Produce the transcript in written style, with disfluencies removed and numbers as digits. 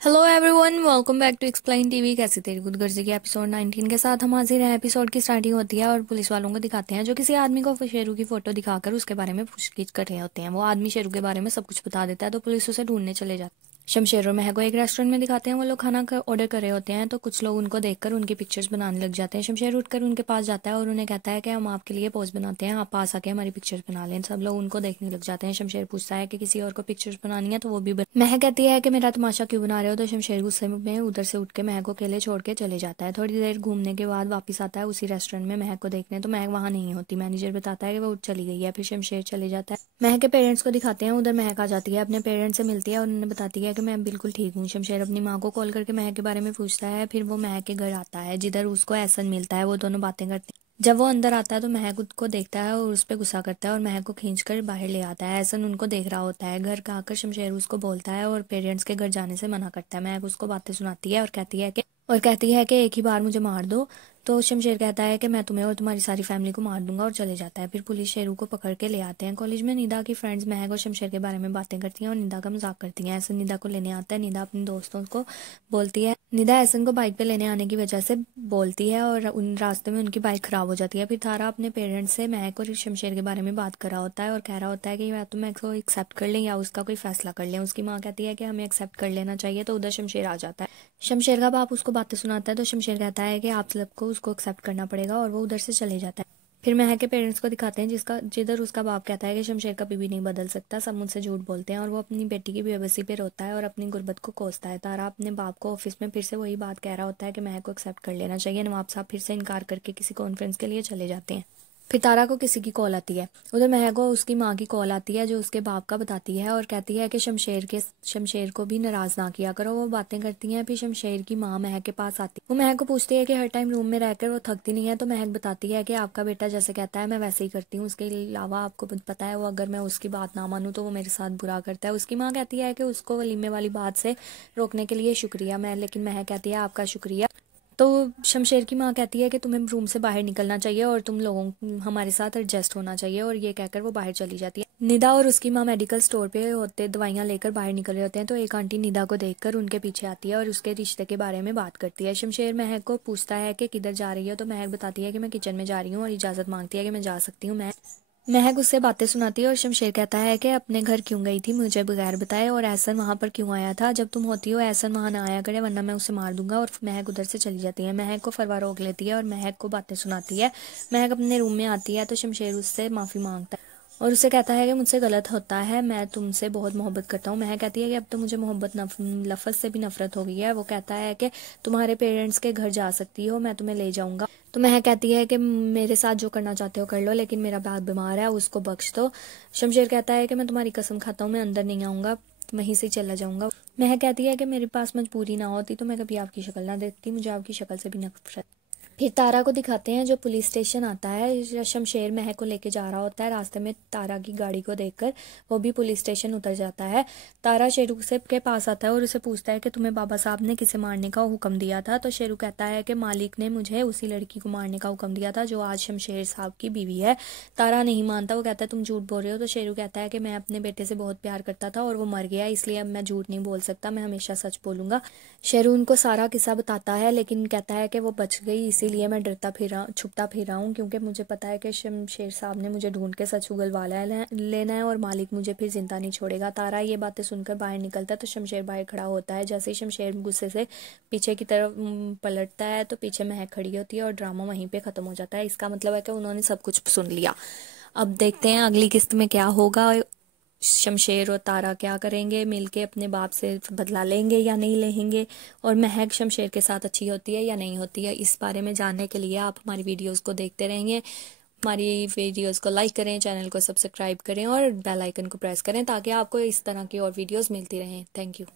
Hello everyone, welcome back to explain TV. कैसी तेरी गुदगर्जी के एपिसोड 19 के साथ हम हाजिर हैं। एपिसोड की स्टार्टिंग होती है और पुलिस वालों को दिखाते हैं जो किसी आदमी को शेरू की फोटो दिखाकर उसके बारे में पूछगिछ कर रहे होते हैं। वो आदमी शेरू के बारे में सब कुछ बता देता है तो पुलिस उसे ढूंढने चले जाती है। शमशेर और महक को एक रेस्टोरेंट में दिखाते हैं। वो लोग खाना ऑर्डर कर रहे होते हैं तो कुछ लोग उनको देखकर उनकी पिक्चर्स बनाने लग जाते हैं। शमशेर उठकर उनके पास जाता है और उन्हें कहता है कि हम आपके लिए पोज बनाते हैं, आप पास आके हमारी पिक्चर्स बना लें। सब लोग उनको देखने लग जाते हैं। शमशेर पूछता है कि किसी और को पिक्चर्स बनानी है तो वो भी महक कहती है कि मेरा तमाशा क्यों बना रहे हो। तो शमशेर गुस्से में उधर से उठ के महक को अकेले छोड़ के चले जाता है। थोड़ी देर घूमने के बाद वापस आता है उसी रेस्टोरेंट में महक को देखने, तो महक वहाँ नहीं होती। मैनेजर बताता है कि वो उठ चली गई है। फिर शमशेर चले जाता है। महक के पेरेंट्स को दिखाते हैं। उधर महक आ जाती है, अपने पेरेंट्स से मिलती है और उन्हें बताती है कि मैं बिल्कुल ठीक हूँ। शमशेर अपनी माँ को कॉल करके महक के बारे में पूछता है। फिर वो महक के घर आता है जिधर उसको एहसन मिलता है। वो दोनों बातें करते हैं। जब वो अंदर आता है तो महक उसको देखता है और उस पर गुस्सा करता है और महक को खींचकर बाहर ले आता है। एहसन उनको देख रहा होता है। घर का आकर शमशेर उसको बोलता है और पेरेंट्स के घर जाने से मना करता है। महक उसको बातें सुनाती है और कहती है कि एक ही बार मुझे मार दो। तो शमशेर कहता है कि मैं तुम्हें और तुम्हारी सारी फैमिली को मार दूंगा और चले जाता है। फिर पुलिस शेरू को पकड़ के ले आते हैं। कॉलेज में निदा की फ्रेंड्स महक और शमशेर के बारे में बातें करती हैं और निदा का मजाक करती हैं। ऐसा निदा को लेने आता है। निदा अपने दोस्तों को बोलती है। निदा एहसन को बाइक पे लेने आने की वजह से बोलती है और उन रास्ते में उनकी बाइक खराब हो जाती है। फिर तारा अपने पेरेंट्स से महक और शमशेर के बारे में बात कर रहा होता है और कह रहा होता है कि या तो महक को एक्सेप्ट कर लें या उसका कोई फैसला कर लें। उसकी माँ कहती है कि हमें एक्सेप्ट कर लेना चाहिए। तो उधर शमशेर आ जाता है। शमशेर का बाप उसको बातें सुनाता है तो शमशेर कहता है कि आप सबको उसको एक्सेप्ट करना पड़ेगा और वो उधर से चले जाता है। फिर महक के पेरेंट्स को दिखाते हैं जिधर उसका बाप कहता है कि शमशेर कभी भी नहीं बदल सकता, सब मुझसे झूठ बोलते हैं। और वो अपनी बेटी की बेबसी पे रोता है और अपनी गुर्बत को कोसता है। तारा अपने बाप को ऑफिस में फिर से वही बात कह रहा होता है कि महक को एक्सेप्ट कर लेना चाहिए। नवाब साहब फिर से इनकार करके किसी कॉन्फ्रेंस के लिए चले जाते हैं। फिर तारा को किसी की कॉल आती है। उधर महक को उसकी माँ की कॉल आती है जो उसके बाप का बताती है और कहती है कि शमशेर को भी नाराज ना किया करो। वो बातें करती हैं। फिर शमशेर की माँ महक के पास आती है। वो महक को पूछती है कि हर टाइम रूम में रहकर वो थकती नहीं है। तो महक बताती है कि आपका बेटा जैसे कहता है मैं वैसे ही करती हूँ। उसके अलावा आपको पता है वो अगर मैं उसकी बात ना मानूं तो वो मेरे साथ बुरा करता है। उसकी माँ कहती है कि उसको वलीमे वाली बात से रोकने के लिए शुक्रिया। लेकिन महक कहती है आपका शुक्रिया। तो शमशेर की माँ कहती है कि तुम्हें रूम से बाहर निकलना चाहिए और तुम लोगों हमारे साथ एडजस्ट होना चाहिए। और ये कहकर वो बाहर चली जाती है। निदा और उसकी माँ मेडिकल स्टोर पे होते दवाइयाँ लेकर बाहर निकल रहे होते हैं तो एक आंटी निदा को देखकर उनके पीछे आती है और उसके रिश्ते के बारे में बात करती है। शमशेर महक को पूछता है कि किधर जा रही है तो महक बताती है कि मैं किचन में जा रही हूँ और इजाजत मांगती है कि मैं जा सकती हूँ। महक उससे बातें सुनाती है और शमशेर कहता है कि अपने घर क्यों गई थी मुझे बगैर बताए, और एहसन वहां पर क्यों आया था। जब तुम होती हो एहसन वहां ना आया करे वरना मैं उसे मार दूंगा। और महक उधर से चली जाती है। महक को फरवा रोक लेती है और महक को बातें सुनाती है। महक अपने रूम में आती है तो शमशेर उससे माफी मांगता है और उसे कहता है कि मुझसे गलत होता है, मैं तुमसे बहुत मोहब्बत करता हूँ। महक कहती है कि अब तो मुझे मोहब्बत लफ्ज से भी नफरत हो गई है। वो कहता है कि तुम्हारे पेरेंट्स के घर जा सकती हो, मैं तुम्हें ले जाऊंगा। तो महक कहती है कि मेरे साथ जो करना चाहते हो कर लो लेकिन मेरा बाप बीमार है उसको बख्श दो। शमशेर कहता है कि मैं तुम्हारी कसम खाता हूँ मैं अंदर नहीं आऊंगा, वहीं से चला जाऊंगा। महक कहती है कि मेरे पास मजबूरी ना होती तो मैं कभी आपकी शक्ल ना देखती, मुझे आपकी शक्ल से भी नफरत। फिर तारा को दिखाते हैं जो पुलिस स्टेशन आता है। शमशेर महक को लेके जा रहा होता है। रास्ते में तारा की गाड़ी को देखकर वो भी पुलिस स्टेशन उतर जाता है। तारा शेरू से के पास आता है और उसे पूछता है कि तुम्हें बाबा साहब ने किसे मारने का हुक्म दिया था। तो शेरू कहता है कि मालिक ने मुझे उसी लड़की को मारने का हुक्म दिया था जो आज शमशेर साहब की बीवी है। तारा नहीं मानता, वो कहता है तुम झूठ बोल रहे हो। तो शेरू कहता है कि मैं अपने बेटे से बहुत प्यार करता था और वो मर गया, इसलिए अब मैं झूठ नहीं बोल सकता, मैं हमेशा सच बोलूंगा। शेरू उनको सारा किस्सा बताता है लेकिन कहता है कि वो बच गई इसीलिए मैं छुपता फिरा हूँ, क्योंकि मुझे पता है कि शमशेर साहब ने मुझे ढूंढ के सच उगलवा लेना है और मालिक मुझे फिर जिंदा नहीं छोड़ेगा। तारा ये बातें सुनकर बाहर निकलता है तो शमशेर बाहर खड़ा होता है। जैसे ही शमशेर गुस्से से पीछे की तरफ पलटता है तो पीछे महक खड़ी होती है और ड्रामा वहीं पे खत्म हो जाता है। इसका मतलब है कि उन्होंने सब कुछ सुन लिया। अब देखते हैं अगली किस्त में क्या होगा। शमशेर और तारा क्या करेंगे, मिलके अपने बाप से बदला लेंगे या नहीं लेंगे, और महक शमशेर के साथ अच्छी होती है या नहीं होती है। इस बारे में जानने के लिए आप हमारी वीडियोस को देखते रहेंगे। हमारी वीडियोस को लाइक करें, चैनल को सब्सक्राइब करें और बेल आइकन को प्रेस करें ताकि आपको इस तरह की और वीडियोस मिलती रहें। Thank you.